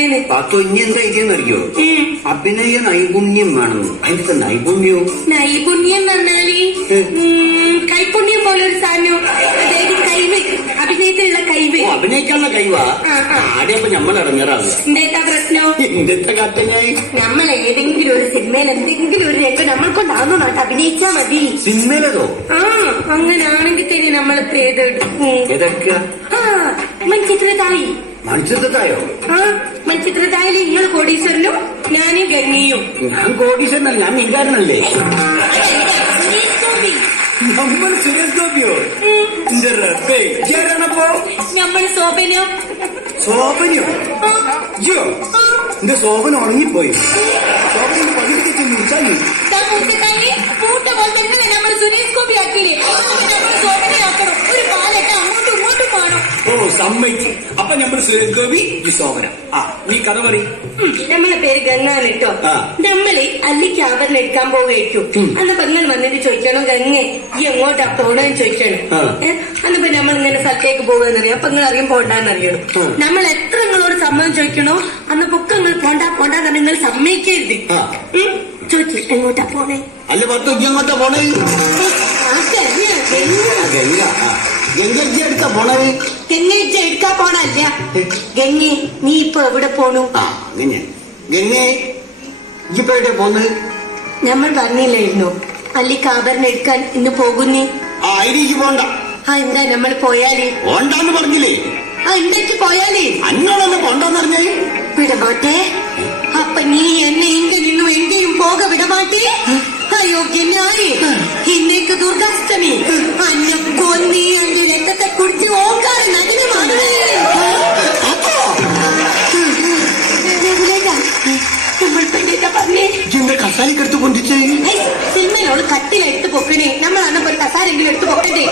ചെയ്യാനെന്ന് പാത്തോ ഇനി എന്താ ഇരിക്കുന്നോ അഭിനയ നൈപുണ്യം വേണം. അതിന്റെ നൈപുണ്യവും നൈപുണ്യം എന്ന് പറഞ്ഞാൽ കൈപുണ്യം പോലെ ഒരു സാധനം. അതായത് കൈവ് അഭിനയത്തിലുള്ള കൈവ് അഭിനയിക്കാനുള്ള കൈവാ? ആടെ അപ്പൊ ആടെയപ്പോ നമ്മൾ ഇറങ്ങാറാണ് എന്താ പ്രശ്നം? എന്തൊക്കെ കാറ്റങ്ങായി? നമ്മൾ ഏതെങ്കിലും ഒരു സിനിമയിൽ എന്തെങ്കിലും ഒരു രംഗം നമ്മൾ കൊണ്ടാവുന്നു നാട്ട് അഭിനയിച്ചാ മതി. സിനിമയിലതോ? ആ അങ്ങനാണെങ്കിൽ തന്നെ നമ്മൾ ഏതെടുക്കും ഏതൊക്കെ ആ മൺചിത്രതായി മത്സ്യത്തായോ ആ മൺചിത്രതായിൽ നിങ്ങൾ കോടീശ്വരനും ഞാൻ ഗംഗയും ഞാൻ കോടീശ്വരനല്ല ഞാൻ മീൻകാരനല്ലേ. നമ്മൾ സുരേഷ് ഗോപിയോ? എന്റെ റബ്ബേ ഇയാരാണപ്പോ നമ്മൾ സോപനോ സോപനോ ജിയോ എന്റെ സോപന ഉണങ്ങിപ്പോയി ശോഭന പകുതിക്ക് ചെന്ന് വിളിച്ചാൽ സമ്മതിച്ചു അപ്പൊ നമ്മൾ ഗവി വിശോഭന ആ നീ കഥ പറയും നമ്മളെ പേര് കേട്ടോ ആ. നമ്മൾ അല്ലിക്ക് ആഭരണം എടുക്കാൻ പോവുകയായിരിക്കും. അന്ന് പെങ്ങൾ വന്നിട്ട് ചോദിക്കണം ഗംഗെ ഈ എങ്ങോട്ടാ പോണെന്ന് ചോദിക്കണം ആ. ഏ? അന്നിപ്പോ നമ്മൾ ഇങ്ങനെ സ്ഥലത്തേക്ക് പോകുന്നറിയാം അപ്പൊ നിങ്ങൾ അറിയാൻ പോണ്ടെന്നറിയണം ആ. നമ്മൾ എത്ര നിങ്ങളോട് സമ്മതം ചോദിക്കണോ അന്ന് പൊക്കെ നിങ്ങൾ പോണ്ടാ പോണ്ടാന്ന് നിങ്ങൾ സമ്മതിക്കരുത് ആ. ഉം? ചോദിച്ചു എങ്ങോട്ടാ പോണേ അല്ല പത്ത് ഇങ്ങോട്ടാ പോണേ ഗംഗ ആ, ഗംഗ ആ ഗംഗ അടുത്താ പോണേ ഗംഗ എടുക്കാൻ പോണല്ല ഗംഗെ നീ ഇപ്പൊ എവിടെ പോണു? ആ അങ്ങനെ ഗംഗേ ഇപ്പൊ എവിടെ പോന്ന് നമ്മൾ പറഞ്ഞില്ലായിരുന്നു. അല്ലി കാബറിനെ എടുക്കാൻ ഇന്ന് പോകുന്നേ? ആ അതിലേക്ക് പോണ്ട. ആ എന്താ നമ്മൾ പോയാൽ? പോണ്ടെന്ന് പറഞ്ഞില്ലേ? ആ എന്തൊക്കെ പോയാൽ? അന്നോളന്ന് പോണ്ടെന്ന് പറഞ്ഞേ. വിടമാട്ടെ. അപ്പൊ നീ എന്നെ ഇങ്ക നിന്നും എങ്കയും പോക വിടമാട്ടെ? അയോഗ്യനായി ഇന്നേക്ക് ദുർഗാഷ്ടമി. അന്നെ കൊന്നി എന്റെ രക്തത്തെ എന്റെ കസാലിക്കെടുത്ത് കൊണ്ടിച്ചേ സിനിമയിലോൾ കട്ടിലെടുത്ത് പൊക്കണേ. നമ്മൾ അന്നപ്പോ ഒരു കസാരെങ്കിലും എടുത്ത് പൊക്കണ്ടേ?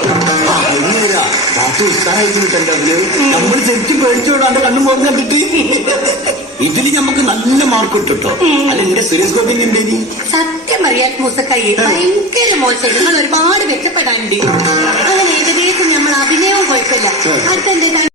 നമ്മൾ ശരിക്കും പേടിച്ചോടാണ്ട് കണ്ണു പോകുന്ന കണ്ടിട്ട്. ഇതിൽ നമുക്ക് നല്ല മാർക്ക് കിട്ടോ അല്ല സുരേഷ് ഗോപിന്റെ സത്യം അറിയാൻ മൂസക്കായി ഭയങ്കര മോശം. നിങ്ങൾ ഒരുപാട് മെച്ചപ്പെടാനുണ്ട്